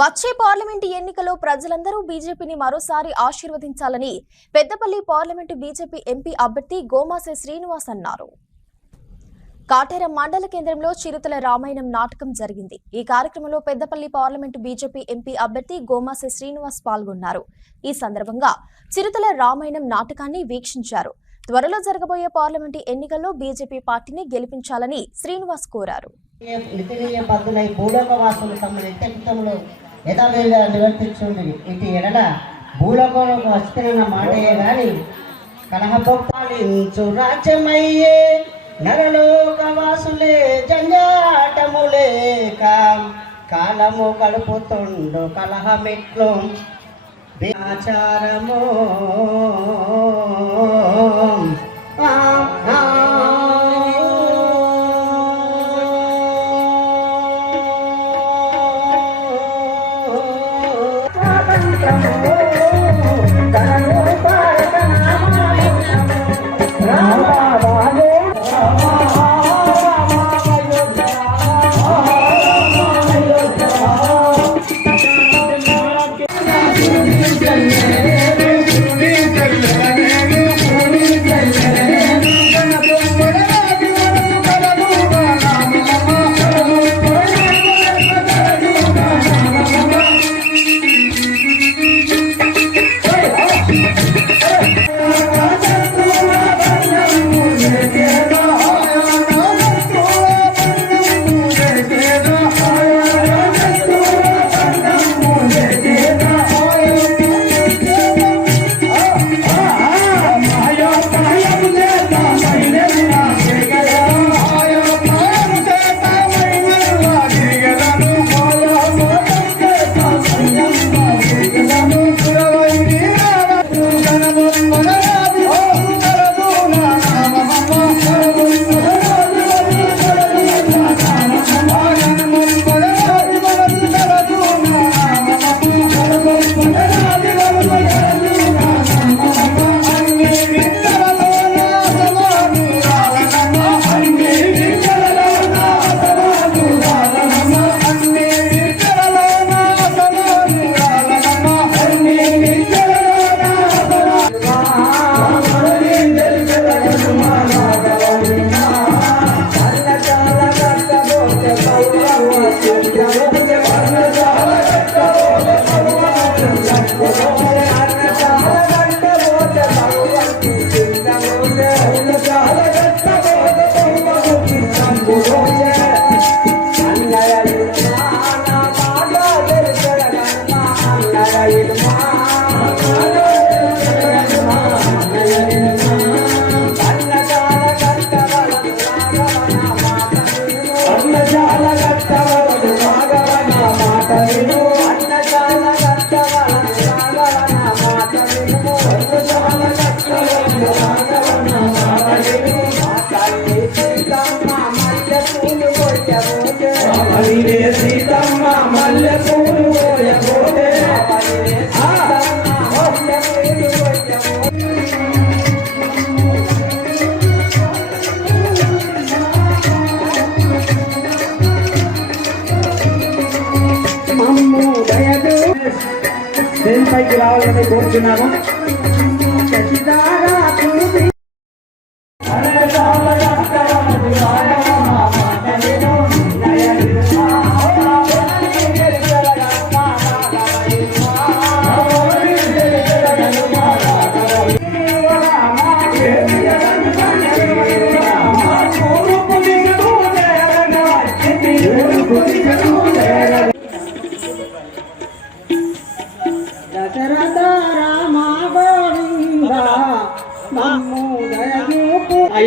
వచ్చే పార్లమెంటు ఎన్నికల్లో ప్రజలందరూ బీజేపీని మరోసారి ఆశీర్వదించాలని పెద్దపల్లి పార్లమెంటు బీజేపీ ఎంపీ అభ్యర్థి గోమాసె శ్రీనివాస్ అన్నారు. కాటేర మండల కేంద్రంలో చిరుతల రామాయణం నాటకం జరిగింది. ఈ కార్యక్రమంలో పెద్దపల్లి పార్లమెంటు బీజేపీ ఎంపీ అభ్యర్థి గోమాసె శ్రీనివాస్ పాల్గొన్నారు. ఈ సందర్భంగా చిరుతల రామాయణం నాటకాన్ని వీక్షించారు. త్వరలో జరగబోయే పార్లమెంటు ఎన్నికల్లో బీజేపీ పార్టీని గెలిపించాలని శ్రీనివాస్ కోరారు. ఇటు ఎడల భూలోకంలోకి వస్తున్న మాటయే గాని కలహపాలించు రాజ్యమయ్యే నరలోకవాసులే జంజాటములే కాలము గడుపుతుండు కలహమెట్లు ఆచారము పైకి రావాలని కోరుతున్నాము.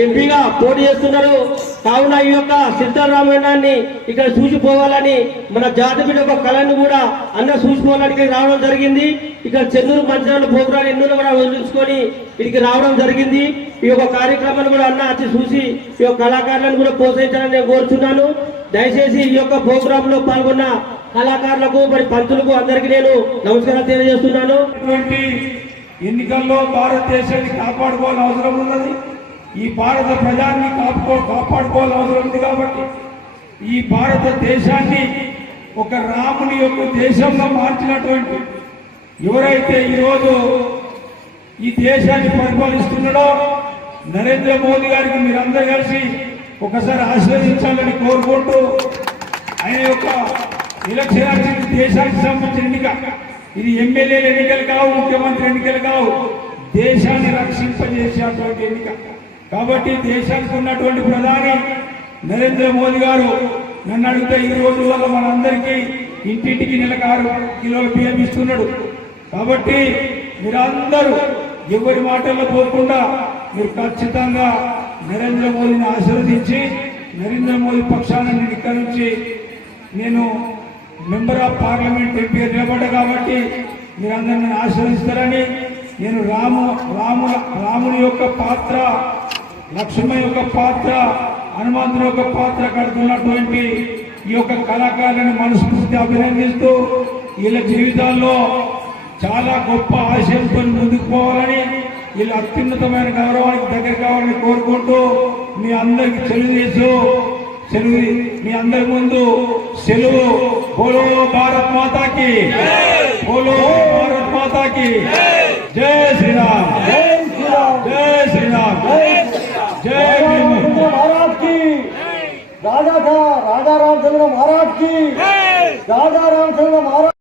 ఎంపీగా పోటీ చేస్తున్నారు కావున ఈ యొక్క సీతారామాయణాన్ని ఇక్కడ చూసిపోవాలని మన జాతి బిడ్డ ఒక కళను కూడా అన్న చూసిపోవడానికి రావడం జరిగింది. ఇక్కడ చెన్నూరు మంచిరాలు ప్రోగ్రాం ఎన్నో కూడా వదిలించుకొని ఇక్కడికి రావడం జరిగింది. ఈ యొక్క కార్యక్రమాన్ని కూడా అన్న వచ్చి చూసి ఈ యొక్క కళాకారులను కూడా ప్రోత్సహించాలని నేను కోరుతున్నాను. దయచేసి ఈ యొక్క ప్రోగ్రామ్ లో పాల్గొన్న కళాకారులకు మరి పంతులకు అందరికీ నేను నమస్కారాలు తెలియజేస్తున్నాను. ఎన్నికల్లో భారతదేశాన్ని కాపాడుకోవాలని అవసరం ఉన్నది. ఈ భారత ప్రజాన్ని కాపాడుకోవాల్సిన అవసరం ఉంది. కాబట్టి ఈ భారతదేశాన్ని ఒక రాముని యొక్క దేశంలో మార్చినటువంటి ఎవరైతే ఈరోజు ఈ దేశాన్ని పరిపాలిస్తున్నాడో నరేంద్ర మోదీ గారికి మీరందరూ కలిసి ఒకసారి ఆశీర్వదించాలని కోరుకుంటూ ఆయన యొక్క ఎలక్షన్ వచ్చింది దేశానికి సంబంధించిన ఎన్నిక. ఇది ఎమ్మెల్యేల ఎన్నికలు కావు, ముఖ్యమంత్రి ఎన్నికలు కావు, దేశాన్ని రక్షింపజేసేటువంటి ఎన్నిక. కాబట్టి దేశానికి ఉన్నటువంటి ప్రధాని నరేంద్ర మోదీ గారు నన్ను అడిగితే ఈ రోజు వల్ల మనందరికీ ఇంటింటికి నెలకు 6 కిలోల బియ్యం ఇస్తున్నాడు. కాబట్టి మీరందరూ ఎవరి మాటల్లో పోకుండా మీరు ఖచ్చితంగా నరేంద్ర మోదీని ఆశీర్వదించి నరేంద్ర మోదీ పక్షాన నేను ఇక్కడి నుంచి నేను మెంబర్ ఆఫ్ పార్లమెంట్ ఎంపీ నిలబడ్డా కాబట్టి మీరందరూ నన్ను ఆశీర్వదిస్తారని, నేను రాముని యొక్క పాత్ర, లక్ష్మణ్ యొక్క పాత్ర, హనుమంతుని యొక్క పాత్ర కడుతున్నటువంటి ఈ యొక్క కళాకారులను మనస్ఫూర్తి అభినందిస్తూ వీళ్ళ జీవితాల్లో చాలా గొప్ప ఆశయంతో ముందుకు పోవాలని, వీళ్ళ అత్యున్నతమైన గౌరవానికి దగ్గర కావాలని కోరుకుంటూ మీ అందరికి మీ అందరి ముందు సెలవు. బోలో భారత్ మాతాకి, బోలో భారత్ మాతాకి జై శ్రీరామ్, జై శ్రీరామ్, జై భీమ్. महाराज की राजा था, राजा रामचंद्र महाराज की, राजा रामचंद्र महाराज।